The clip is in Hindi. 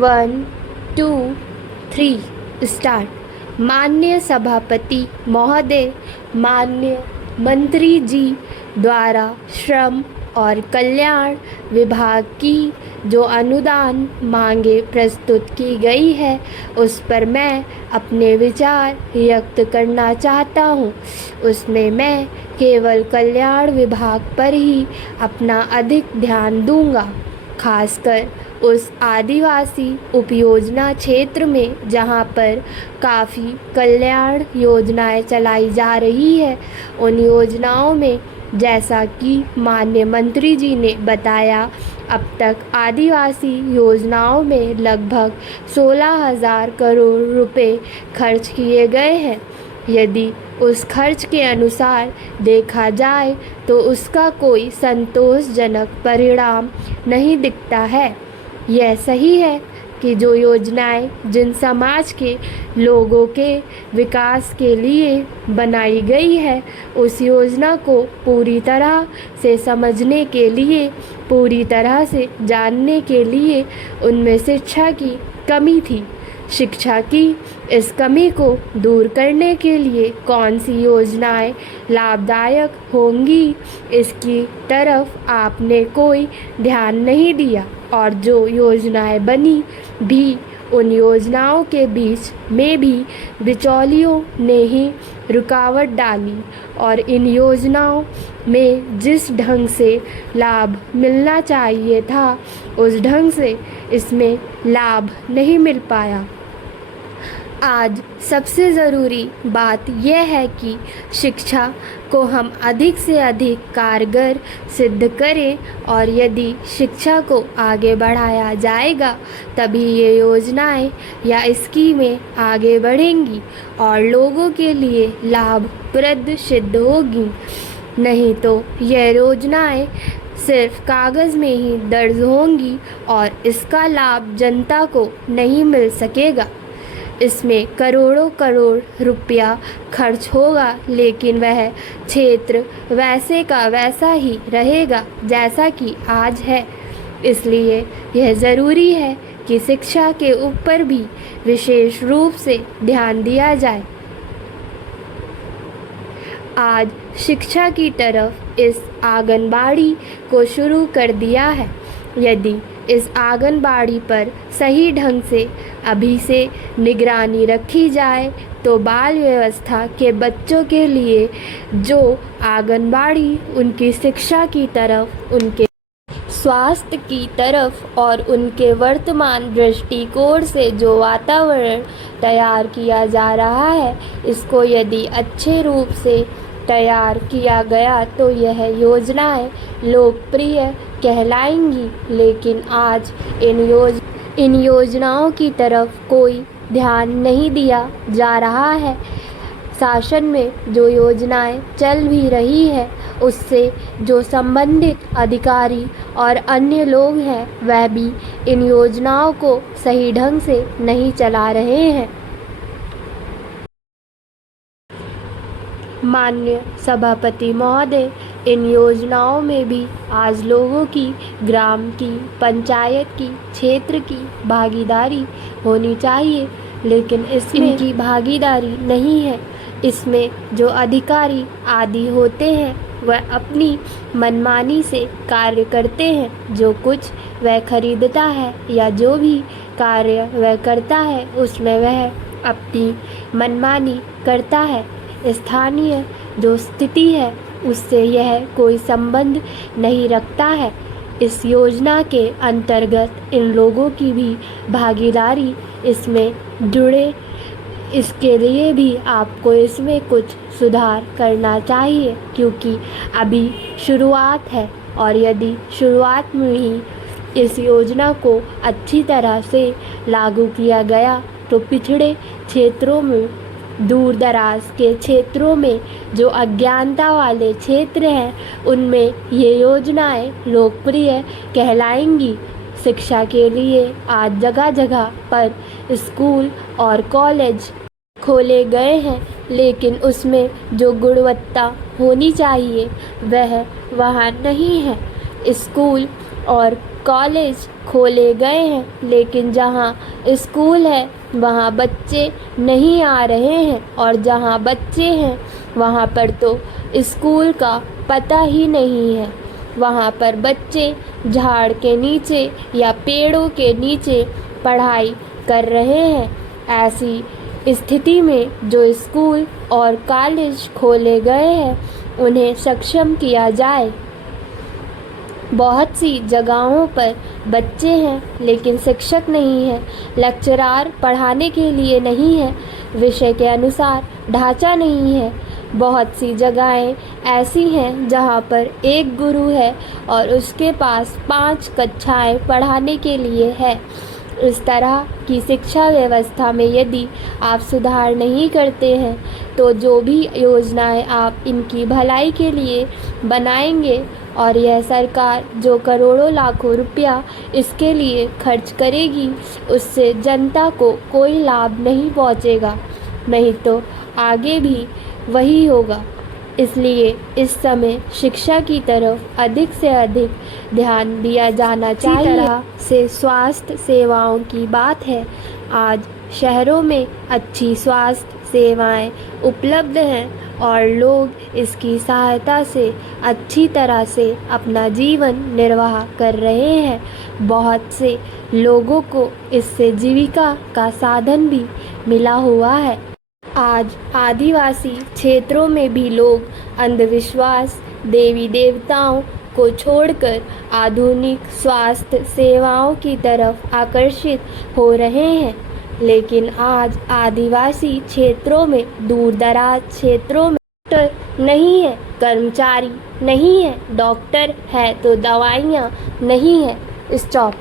1 2 3 स्टार्ट। माननीय सभापति महोदय, माननीय मंत्री जी द्वारा श्रम और कल्याण विभाग की जो अनुदान मांगे प्रस्तुत की गई है उस पर मैं अपने विचार व्यक्त करना चाहता हूँ। उसमें मैं केवल कल्याण विभाग पर ही अपना अधिक ध्यान दूंगा, खासकर उस आदिवासी उपयोजना क्षेत्र में जहां पर काफ़ी कल्याण योजनाएं चलाई जा रही है। उन योजनाओं में जैसा कि माननीय मंत्री जी ने बताया, अब तक आदिवासी योजनाओं में लगभग 16,000 करोड़ रुपए खर्च किए गए हैं। यदि उस खर्च के अनुसार देखा जाए तो उसका कोई संतोषजनक परिणाम नहीं दिखता है। यह सही है कि जो योजनाएं जिन समाज के लोगों के विकास के लिए बनाई गई है उस योजना को पूरी तरह से समझने के लिए, पूरी तरह से जानने के लिए उनमें शिक्षा की कमी थी। शिक्षा की इस कमी को दूर करने के लिए कौन सी योजनाएं लाभदायक होंगी इसकी तरफ आपने कोई ध्यान नहीं दिया, और जो योजनाएं बनी भी उन योजनाओं के बीच में भी बिचौलियों ने ही रुकावट डाली और इन योजनाओं में जिस ढंग से लाभ मिलना चाहिए था उस ढंग से इसमें लाभ नहीं मिल पाया। आज सबसे ज़रूरी बात यह है कि शिक्षा को हम अधिक से अधिक कारगर सिद्ध करें, और यदि शिक्षा को आगे बढ़ाया जाएगा तभी ये योजनाएं या स्कीमें आगे बढ़ेंगी और लोगों के लिए लाभप्रद सिद्ध होगी। नहीं तो यह योजनाएं सिर्फ कागज़ में ही दर्ज होंगी और इसका लाभ जनता को नहीं मिल सकेगा। इसमें करोड़ों करोड़ रुपया खर्च होगा लेकिन वह क्षेत्र वैसे का वैसा ही रहेगा जैसा कि आज है। इसलिए यह ज़रूरी है कि शिक्षा के ऊपर भी विशेष रूप से ध्यान दिया जाए। आज शिक्षा की तरफ इस आंगनबाड़ी को शुरू कर दिया है। यदि इस आंगनबाड़ी पर सही ढंग से अभी से निगरानी रखी जाए तो बाल व्यवस्था के बच्चों के लिए जो आंगनबाड़ी उनकी शिक्षा की तरफ, उनके स्वास्थ्य की तरफ और उनके वर्तमान दृष्टिकोण से जो वातावरण तैयार किया जा रहा है, इसको यदि अच्छे रूप से तैयार किया गया तो यह योजनाएं लोकप्रिय कहलाएंगी। लेकिन आज इन योजनाओं की तरफ कोई ध्यान नहीं दिया जा रहा है। शासन में जो योजनाएं चल भी रही है उससे जो संबंधित अधिकारी और अन्य लोग हैं वह भी इन योजनाओं को सही ढंग से नहीं चला रहे हैं। माननीय सभापति महोदय, इन योजनाओं में भी आज लोगों की, ग्राम की, पंचायत की, क्षेत्र की भागीदारी होनी चाहिए, लेकिन इसमें इनकी भागीदारी नहीं है। इसमें जो अधिकारी आदि होते हैं वह अपनी मनमानी से कार्य करते हैं। जो कुछ वह खरीदता है या जो भी कार्य वह करता है उसमें वह अपनी मनमानी करता है। स्थानीय जो स्थिति है उससे यह कोई संबंध नहीं रखता है। इस योजना के अंतर्गत इन लोगों की भी भागीदारी इसमें जुड़े, इसके लिए भी आपको इसमें कुछ सुधार करना चाहिए, क्योंकि अभी शुरुआत है और यदि शुरुआत में ही इस योजना को अच्छी तरह से लागू किया गया तो पिछड़े क्षेत्रों में, दूर दराज के क्षेत्रों में जो अज्ञानता वाले क्षेत्र हैं उनमें ये योजनाएं लोकप्रिय कहलाएंगी। शिक्षा के लिए आज जगह जगह पर स्कूल और कॉलेज खोले गए हैं, लेकिन उसमें जो गुणवत्ता होनी चाहिए वह वहाँ नहीं है। स्कूल और कॉलेज खोले गए हैं, लेकिन जहाँ स्कूल है वहाँ बच्चे नहीं आ रहे हैं, और जहाँ बच्चे हैं वहाँ पर तो स्कूल का पता ही नहीं है। वहाँ पर बच्चे झाड़ के नीचे या पेड़ों के नीचे पढ़ाई कर रहे हैं। ऐसी स्थिति में जो स्कूल और कॉलेज खोले गए हैं उन्हें सक्षम किया जाए। बहुत सी जगहों पर बच्चे हैं लेकिन शिक्षक नहीं है, लेक्चरार पढ़ाने के लिए नहीं है, विषय के अनुसार ढांचा नहीं है। बहुत सी जगहें ऐसी हैं जहां पर एक गुरु है और उसके पास 5 कक्षाएं पढ़ाने के लिए है। इस तरह की शिक्षा व्यवस्था में यदि आप सुधार नहीं करते हैं तो जो भी योजनाएं आप इनकी भलाई के लिए बनाएंगे और यह सरकार जो करोड़ों लाखों रुपया इसके लिए खर्च करेगी, उससे जनता को कोई लाभ नहीं पहुंचेगा, नहीं तो आगे भी वही होगा। इसलिए इस समय शिक्षा की तरफ अधिक से अधिक ध्यान दिया जाना चाहिए। इसी तरह से स्वास्थ्य सेवाओं की बात है। आज शहरों में अच्छी स्वास्थ्य सेवाएं उपलब्ध हैं और लोग इसकी सहायता से अच्छी तरह से अपना जीवन निर्वाह कर रहे हैं। बहुत से लोगों को इससे जीविका का साधन भी मिला हुआ है। आज आदिवासी क्षेत्रों में भी लोग अंधविश्वास, देवी देवताओं को छोड़कर आधुनिक स्वास्थ्य सेवाओं की तरफ आकर्षित हो रहे हैं। लेकिन आज आदिवासी क्षेत्रों में, दूर दराज क्षेत्रों में डॉक्टर नहीं है, कर्मचारी नहीं है, डॉक्टर है तो दवाइयाँ नहीं है। स्टॉप।